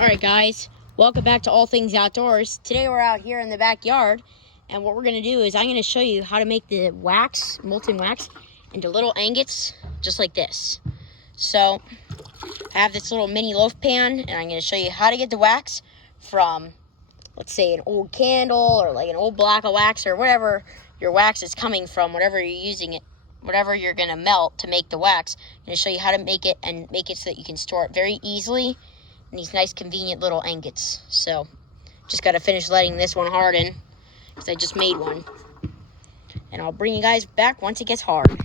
Alright guys, welcome back to All Things Outdoors. Today we're out here in the backyard, and what we're going to do is I'm going to show you how to make the wax, molten wax, into little ingots, just like this. So, I have this little mini loaf pan, and I'm going to show you how to get the wax from, let's say, an old candle, or like an old block of wax, or whatever your wax is coming from, whatever you're using it, whatever you're going to melt to make the wax. I'm going to show you how to make it, and make it so that you can store it very easily in these nice convenient little ingots. So just got to finish letting this one harden because I just made one, and I'll bring you guys back once it gets hard.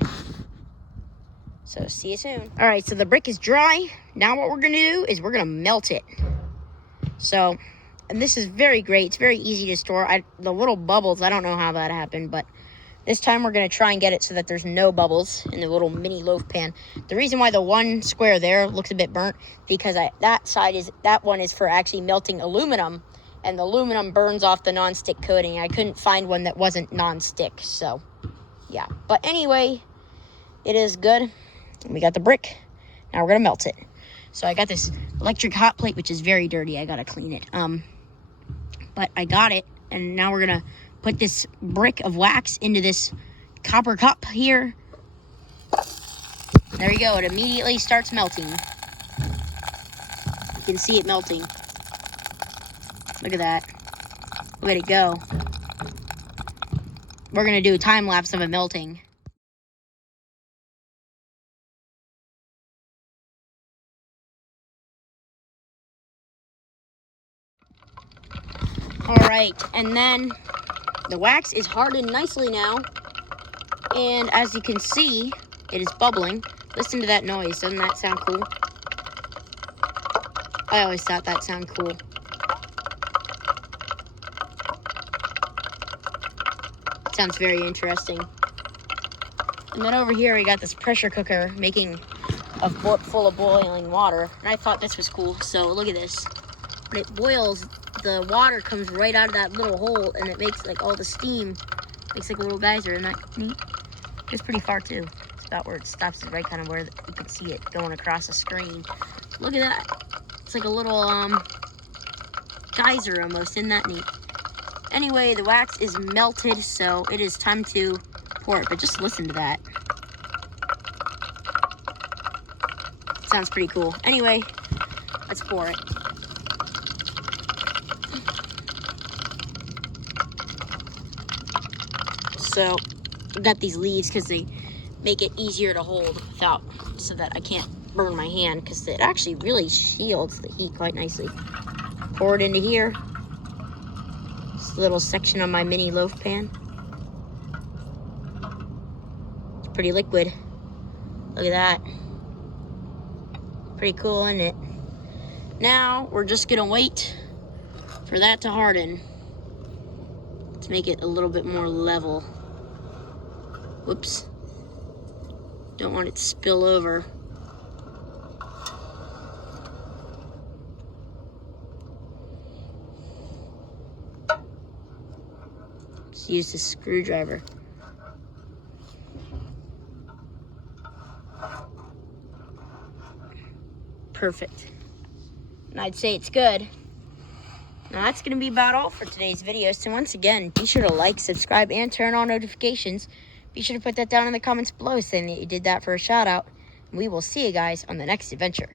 So see you soon. All right, so the brick is dry. Now what we're gonna do is we're gonna melt it. So, and this is very great. It's very easy to store. The little bubbles, I don't know how that happened, but this time we're going to try and get it so that there's no bubbles in the little mini loaf pan. The reason why the one square there looks a bit burnt, because that one is for actually melting aluminum, and the aluminum burns off the non-stick coating. I couldn't find one that wasn't non-stick, so yeah. But anyway, it is good. We got the brick. Now we're going to melt it. So I got this electric hot plate, which is very dirty. I got to clean it. But I got it, and now we're going to put this brick of wax into this copper cup here. There you go. It immediately starts melting. You can see it melting. Look at that. Look at it go. We're going to do a time lapse of it melting. All right, and then the wax is hardened nicely now, and as you can see, it is bubbling. Listen to that noise. Doesn't that sound cool? I always thought that sounded cool. It sounds very interesting. And then over here we got this pressure cooker making full of boiling water, and I thought this was cool. So look at this. When it boils, the water comes right out of that little hole, and it makes like all the steam, makes like a little geyser. Isn't that neat? It's pretty far too. It's about where it stops, is right kind of where you can see it going across the screen. Look at that. It's like a little geyser almost. Isn't that neat? Anyway, the wax is melted, so it is time to pour it. But just listen to that. Sounds pretty cool. Anyway, let's pour it. So I've got these leaves because they make it easier to hold without, so that I can't burn my hand, because it actually really shields the heat quite nicely. Pour it into here. This little section on my mini loaf pan. It's pretty liquid. Look at that. Pretty cool, isn't it? Now we're just gonna wait for that to harden to make it a little bit more level. Whoops. Don't want it to spill over. Just use this screwdriver. Perfect. And I'd say it's good. Now that's going to be about all for today's video. So once again, be sure to like, subscribe, and turn on notifications. Be sure to put that down in the comments below saying that you did that for a shout out. And we will see you guys on the next adventure.